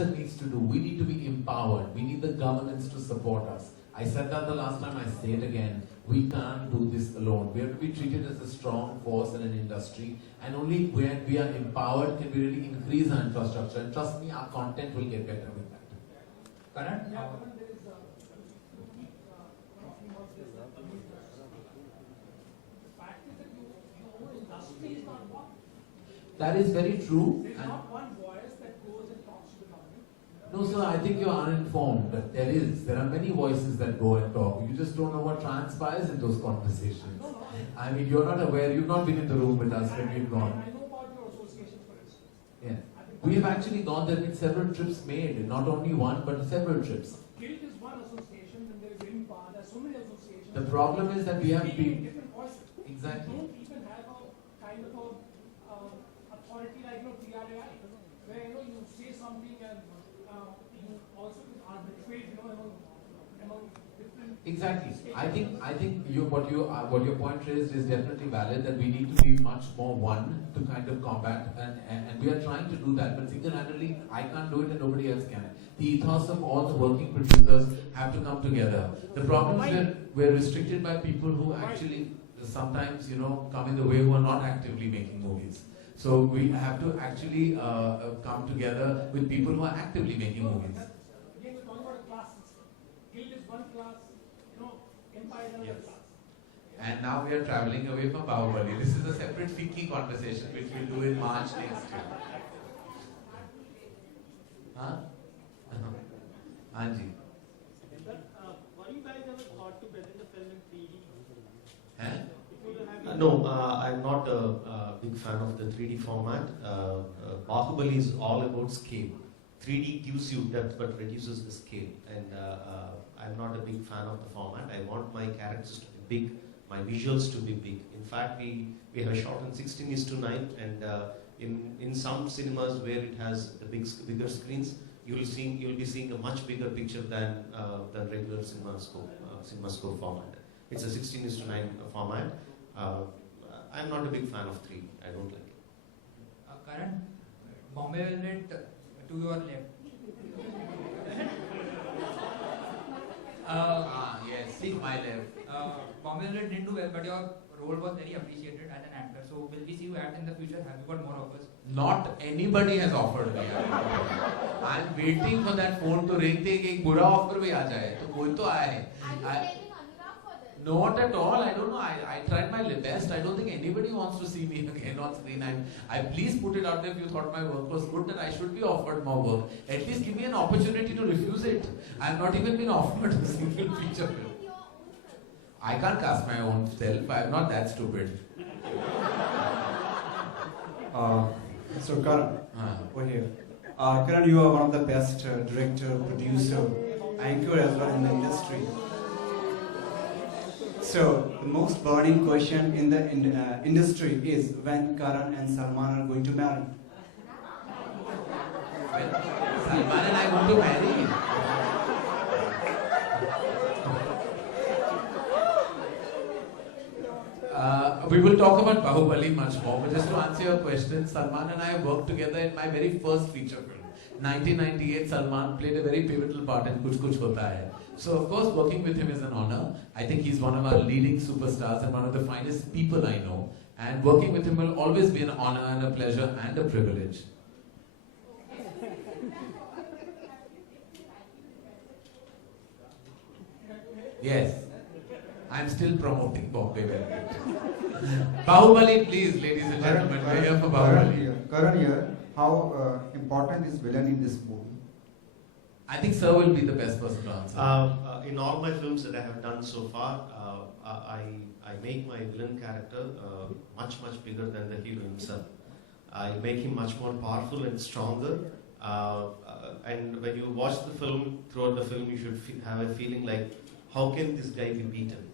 infrastructure needs to do. We need to be empowered. We need the governance to support us. I said that the last time, I say it again. We can't do this alone. We have to be treated as a strong force in an industry, and only when we are empowered can we really increase our infrastructure. And trust me, our content will get better with that. Karan? That is very true. There is not one voice that goes and talks to the government. No, sir, I think you are uninformed. There are many voices that go and talk. You just don't know what transpires in those conversations. No. I mean, you're not aware. You've not been in the room with us when we've gone. I know about your association, for instance. Yeah. We have actually gone. There have been several trips made. Not only one, but several trips. Guild is one association, and there is IMPA. There are so many associations. The problem is that we have speaking in been... different voices. Exactly. You don't even have a kind of a authority like TRAI, where you say something and you also arbitrate among different. Exactly. I think what your point raised is definitely valid, that we need to be much more one to kind of combat, and we are trying to do that. But single-handedly, I can't do it and nobody else can. The ethos of all the working producers have to come together. The problem is we're restricted by people who actually sometimes come in the way, who are not actively making movies. So we have to actually come together with people who are actively making movies. Again, we're talking about a class system. Guild is one class, Empire is another class. And now we are traveling away from Bahubali. This is a separate FICCI conversation which we'll do in March next year. Huh? Anji. Were you guys ever thought to present the film in 3D? Huh? No, I'm not a big fan of the 3D format. Bahubali is all about scale. 3D gives you depth but reduces the scale, and I'm not a big fan of the format. I want my characters to be big, my visuals to be big. In fact, we have shot in 16:9, and in some cinemas where it has the bigger screens, you'll be seeing a much bigger picture than regular CinemaScope format. It's a 16:9 format. I'm not a big fan of 3D. I don't like it. Karan, Bombay Velvet to your left. Yes, see my left. Bombay Velvet didn't do well, but your role was very appreciated as an actor. So will we see you act in the future? Have you got more offers? Not anybody has offered me. I'm waiting for that phone to ring. एक बुरा offer भी आ जाए तो कोई तो आए. Not at all. I don't know. I tried my best. I don't think anybody wants to see me again on screen. I please put it out there if you thought my work was good, that I should be offered more work. At least give me an opportunity to refuse it. I have not even been offered a single feature film. I can't cast my own self. I am not that stupid. So Karan, over here. Karan, you are one of the best director, producer, anchor as well in the industry. So, the most burning question in the industry is when Karan and Salman are going to marry. When Salman and I want to marry. We will talk about Bahubali much more, but just to answer your question, Salman and I worked together in my very first feature film. 1998, Salman played a very pivotal part in Kuch Kuch Hota Hai. So of course working with him is an honor. I think he's one of our leading superstars and one of the finest people I know. And working with him will always be an honor and a pleasure and a privilege. Yes, I'm still promoting Bombay Velvet. Bahubali, please, ladies and gentlemen, we're here for Bahubali. Karan here, how important is villain in this movie? I think Sir will be the best person to answer. In all my films that I have done so far, I make my villain character much bigger than the hero himself. I make him much more powerful and stronger. And when you watch the film, throughout the film, you should have a feeling like, how can this guy be beaten?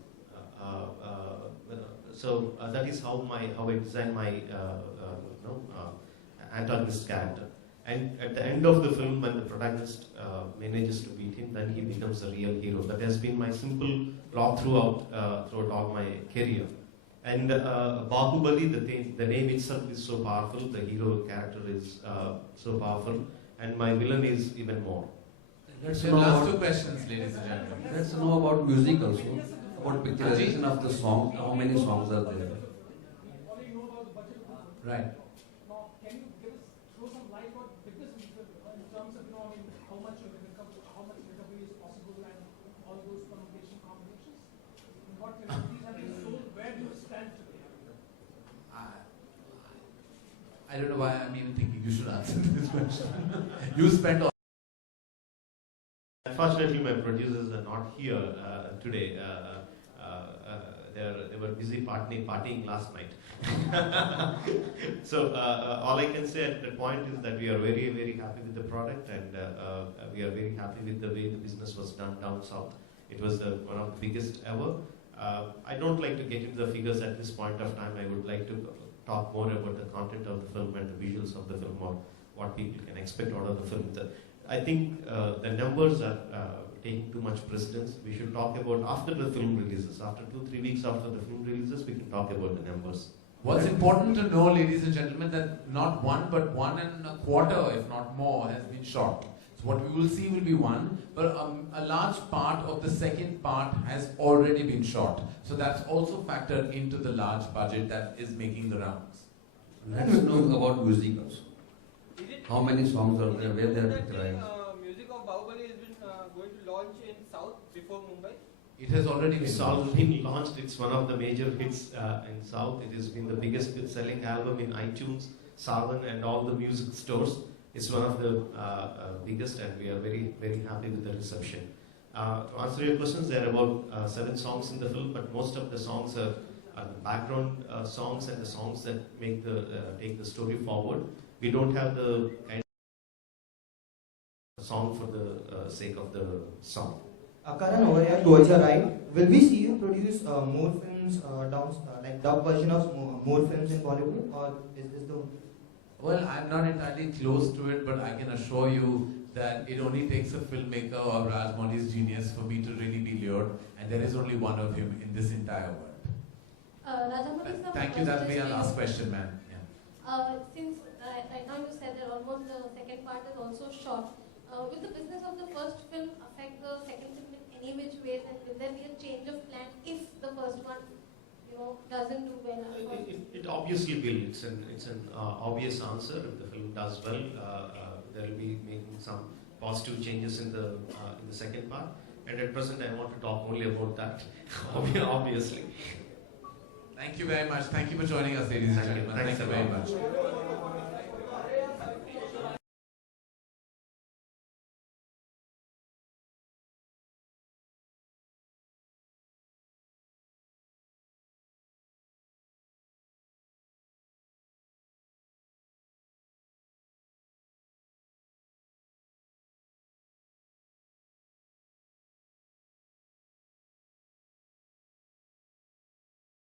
So that is how I design my antagonist character. And at the end of the film, when the protagonist manages to beat him, then he becomes a real hero. That has been my simple plot throughout all my career. And Bahubali, the name itself is so powerful. The hero character is so powerful. and my villain is even more. Let's So know last about, two questions, ladies and gentlemen. let's know about music also, about picturization of the song. How many songs are there? Already know about the budget of the film. Right. Now, can you give us, throw some light on biggest reason in terms of, I mean, how much recovery is possible and all those permutation combinations? And what these have been sold, where do you stand today? I don't know why I'm even thinking you should answer this question. You spent all. Unfortunately, my producers are not here today. They were busy partying last night. So all I can say at that point is that we are very, very happy with the product, and we are very happy with the way the business was done down south. It was one of the biggest ever. I don't like to get into the figures at this point of time. I would like to talk more about the content of the film and the visuals of the film, or what people can expect out of the film. I think the numbers are taking too much precedence. We should talk about after the film releases. After 2-3 weeks after the film releases, we can talk about the numbers. What's important to know, ladies and gentlemen, that not one but 1.25, if not more, has been shot. So what we will see will be one, but a large part of the second part has already been shot. So that's also factored into the large budget that is making the rounds. Let's know about music also. Is it How many songs are there? Where they are that picturized? the music of Bahubali has been going to launch in South before Mumbai? It has already been It's already been launched. It's one of the major hits in South. It has been the biggest selling album in iTunes, Savan, and all the music stores. It's one of the biggest, and we are very, very happy with the reception. To answer your questions, there are about 7 songs in the film, but most of the songs are the background songs and the songs that make take the story forward. We don't have the kind of song for the sake of the song. Karan, over here towards your right, will we see you produce more films, like dub version of more films in Bollywood, or is this the? Well, I'm not entirely close to it, but I can assure you that it only takes a filmmaker or Rajmouli's genius for me to really be lured, and there is only one of him in this entire world. Rajamouli sir, Thank you, that'll be our last question, ma'am. Yeah. Since right now you said that almost the second part is also short, will the business of the first film affect the second film in any which ways, and will there be a change of plan if the first one, doesn't do well? It obviously will. It's an obvious answer. If the film does well, there will be making some positive changes in the second part. And at present, I want to talk only about that. Obviously. Thank you very much. Thank you for joining us, ladies and gentlemen. Thank you very much.